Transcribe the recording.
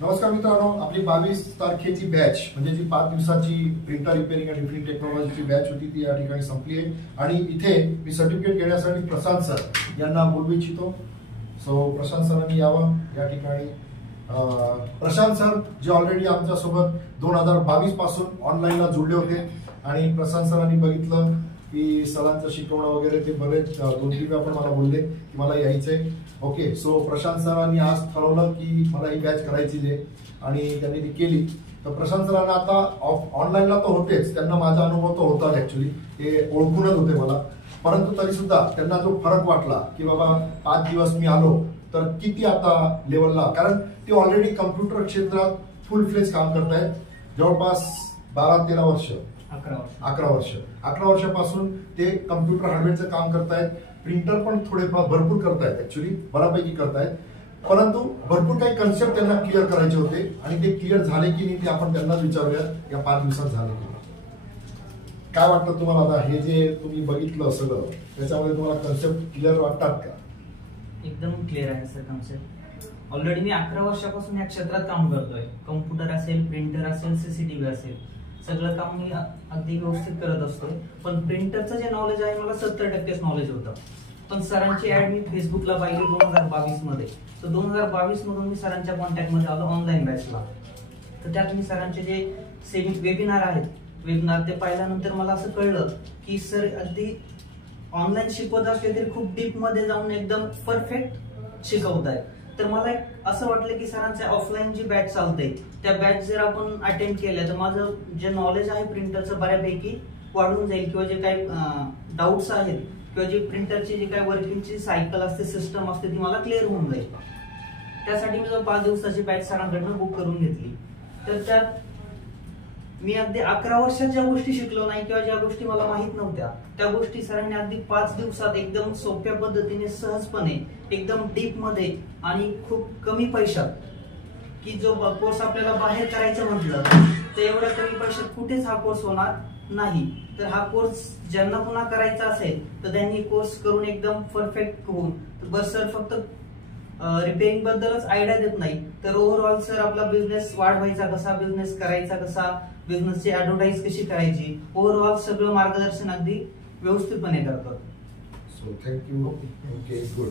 नमस्कार मित्रांनो, आपली 22 तारखेची बॅच म्हणजे जी 5 दिवसाची प्रिंटर रिपेअरिंग आणि रिफिलिंग टेक्नॉलॉजीची बॅच होती ती या ठिकाणी संपली आहे आणि इथे मी सर्टिफिकेट घेण्यासाठी प्रशांत सर यांना बोलू इच्छितो. सो प्रशांत सरांनी यावं या ठिकाणी. प्रशांत सर जे ऑलरेडी आमच्या सोबत 2022 पासून ऑनलाईनला जोडले होते आणि प्रशांत सरांनी बघितलं की सरांचं शिकवणं वगैरे ते बरेच 2-3 वेळा पण मला बोलले की मला यायचंय. ओके, सो प्रशांत सरांनी आज ठरवलं की मला ही बॅच करायची आहे आणि त्यांनी ती केली. तर प्रशांत सरांना आता ऑनलाईनला तर होतेच, त्यांना माझा अनुभव तर होता, ऍक्च्युली ते ओळखूनच होते मला, परंतु तरी सुद्धा त्यांना जो फरक वाटला की बाबा 5 दिवस मी आलो तर किती आता लेवलला, कारण ते ऑलरेडी कम्प्युटर क्षेत्रात फुल फ्लेज काम करतायत. जवळपास 12-13 वर्ष 11 वर्षापासून ते कम्प्युटर हार्डवेअरचं काम करतायत. प्रिंटर पण थोडेफार भरपूर करतायत, ऍक्च्युली बऱ्यापैकी करतायत, परंतु भरपूर काही कन्सेप्ट त्यांना क्लिअर करायचे होते आणि ते क्लिअर झाले की नाही ते आपण त्यांनाच विचारूया या 5 दिवसात झाले की. काय वाटतं तुम्हाला आता हे जे तुम्ही बघितलं सगळं त्याच्यामध्ये तुम्हाला कन्सेप्ट क्लिअर वाटतात का? एकदम क्लिअर आहे सर कन्सेप्ट. ऑलरेडी मी 11 वर्षापासून या क्षेत्रात काम करतोय. कम्प्युटर असेल, प्रिंटर असेल, सीसीटीव्ही असेल, सगळं काम मी अगदी व्यवस्थित करत असतोय. पण प्रिंटरचं जे नॉलेज आहे मला 70% नॉलेज होतं. पण सरांची ऍड मी फेसबुकला पाहिली 2022 मध्ये. तर 2022 मधून मी सरांच्या कॉन्टॅक्ट मध्ये आलो ऑनलाईन बॅचला. तर त्यात मी सरांचे जे वेबिनार आहेत, वेबिनार ते पाहिल्यानंतर मला असं कळलं की सर अगदी ऑनलाईन शिकवत असले तरी खूप डीप मध्ये जाऊन एकदम परफेक्ट शिकवत आहेत. तर मला एक असं वाटलं की सरांच्या ऑफलाईन जी बॅच चालते त्या बॅच जर आपण अटेंड केल्या तर माझं जे नॉलेज आहे प्रिंटरचं बऱ्यापैकी वाढून जाईल, किंवा जे काही डाऊट्स आहेत किंवा जी प्रिंटरची जी काही वर्किंगची सायकल असते, सिस्टम असते, ती मला क्लिअर होऊन जाईल. त्यासाठी मी 5 दिवसाची बॅच सरांकडनं बुक करून घेतली. तर त्यात मी अगदी 11 वर्षात ज्या गोष्टी शिकलो नाही किंवा ज्या गोष्टी मला माहित नव्हत्या त्या गोष्टी सरांनी अगदी 5 दिवसात एकदम सोप्या पद्धतीने, सहजपणे, एकदम डीप मध्ये आणि खूप कमी पैशात, की जो कोर्स आपल्याला बाहेर करायचा म्हटलं तर एवढ्या कमी पैशात कुठेच हा कोर्स होणार नाही. तर हा कोर्स ज्यांना पुन्हा करायचा असेल तर त्यांनी कोर्स करून एकदम परफेक्ट होऊन, बस सर फक्त रिपेअरिंग बद्दलच आयडिया देत नाही तर ओव्हरऑल सर आपला बिझनेस वाढवायचा कसा, बिझनेस करायचा कसा, बिझनेसची ऍडव्हर्टाईज कशी करायची, ओव्हरऑल सगळं मार्गदर्शन अगदी व्यवस्थितपणे करतात. So thank you. Okay, good.